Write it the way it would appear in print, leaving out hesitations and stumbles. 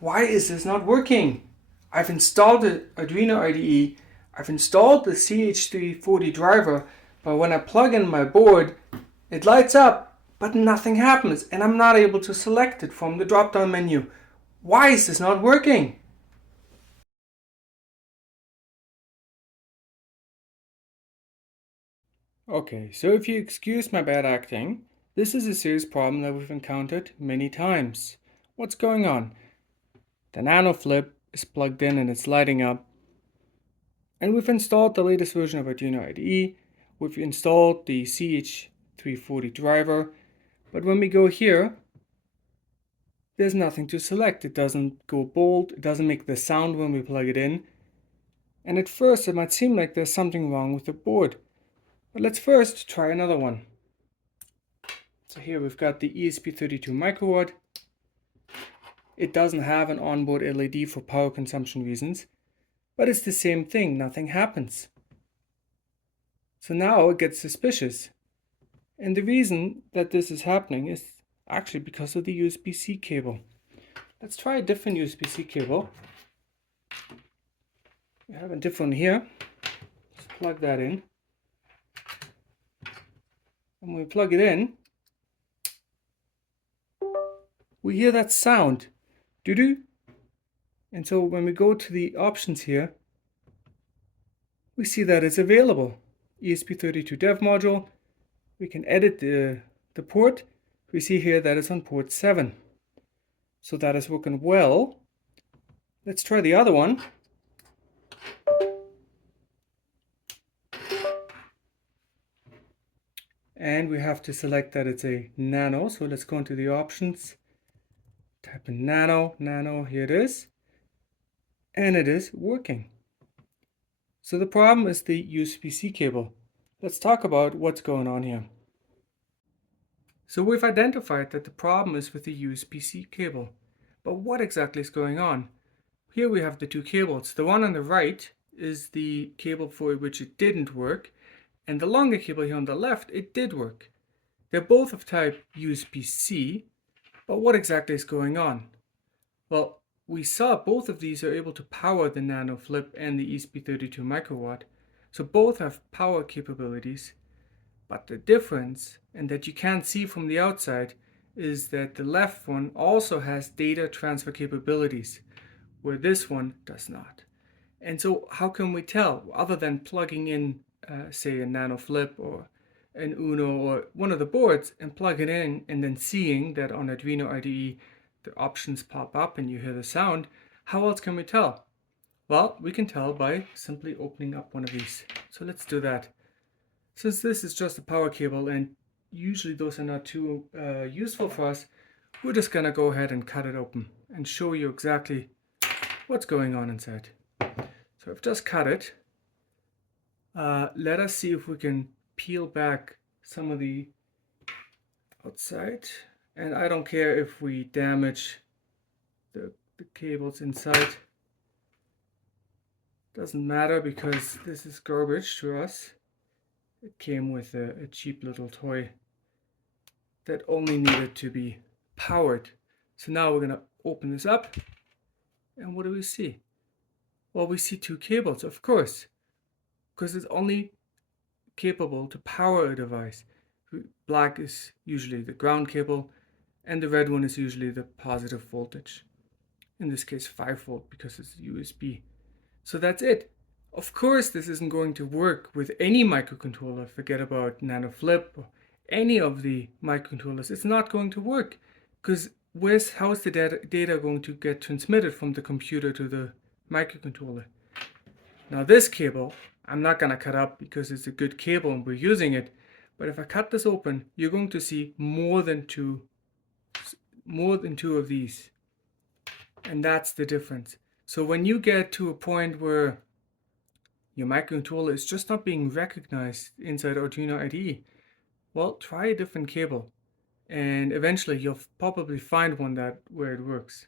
Why is this not working? I've installed the Arduino IDE, I've installed the CH340 driver, but when I plug in my board, it lights up, but nothing happens, and I'm not able to select it from the drop-down menu. Why is this not working? Okay, so if you excuse my bad acting, this is a serious problem that we've encountered many times. What's going on? The Nano Flip is plugged in and it's lighting up. And we've installed the latest version of Arduino IDE. We've installed the CH340 driver. But when we go here, there's nothing to select. It doesn't go bold. It doesn't make the sound when we plug it in. And at first it might seem like there's something wrong with the board. But let's first try another one. So here we've got the ESP32 microWatt. It doesn't have an onboard LED for power consumption reasons, but it's the same thing, nothing happens. So now it gets suspicious. And the reason that this is happening is actually because of the USB-C cable. Let's try a different USB-C cable. We have a different one here. Let's plug that in. And when we plug it in, we hear that sound. Doo-doo. And so when we go to the options here, we see that it's available. ESP32 dev module. We can edit the port. We see here that it's on port 7. So that is working well. Let's try the other one. And we have to select that it's a Nano. So let's go into the options. Type in Nano, here it is. And it is working. So the problem is the USB-C cable. Let's talk about what's going on here. So we've identified that the problem is with the USB-C cable. But what exactly is going on? Here we have the two cables. The one on the right is the cable for which it didn't work. And the longer cable here on the left, it did work. They're both of type USB-C. But what exactly is going on? Well, we saw both of these are able to power the Nano Flip and the ESP32 microWatt. So both have power capabilities. But the difference, and that you can't see from the outside, is that the left one also has data transfer capabilities, where this one does not. And so how can we tell, other than plugging in, say, a Nano Flip or an Uno or one of the boards and plug it in and then seeing that on Arduino IDE the options pop up and you hear the sound? How else can we tell? Well, we can tell by simply opening up one of these. So let's do that. Since this is just a power cable and usually those are not too useful for us, we're just gonna go ahead and cut it open and show you exactly what's going on inside. So I've just cut it. Let us see if we can peel back some of the outside. And I don't care if we damage the cables inside. Doesn't matter because this is garbage to us. It came with a cheap little toy that only needed to be powered. So now we're gonna open this up. And what do we see? Well, we see two cables, of course, because it's only capable to power a device. Black is usually the ground cable and the red one is usually the positive voltage. In this case 5 volt because it's USB. So that's it. Of course this isn't going to work with any microcontroller. Forget about Nano Flip or any of the microcontrollers. It's not going to work because how is the data going to get transmitted from the computer to the microcontroller? Now this cable I'm not going to cut up because it's a good cable and we're using it. But if I cut this open, you're going to see more than two of these. And that's the difference. So when you get to a point where your microcontroller is just not being recognized inside Arduino IDE, well, try a different cable. And eventually you'll probably find one where it works.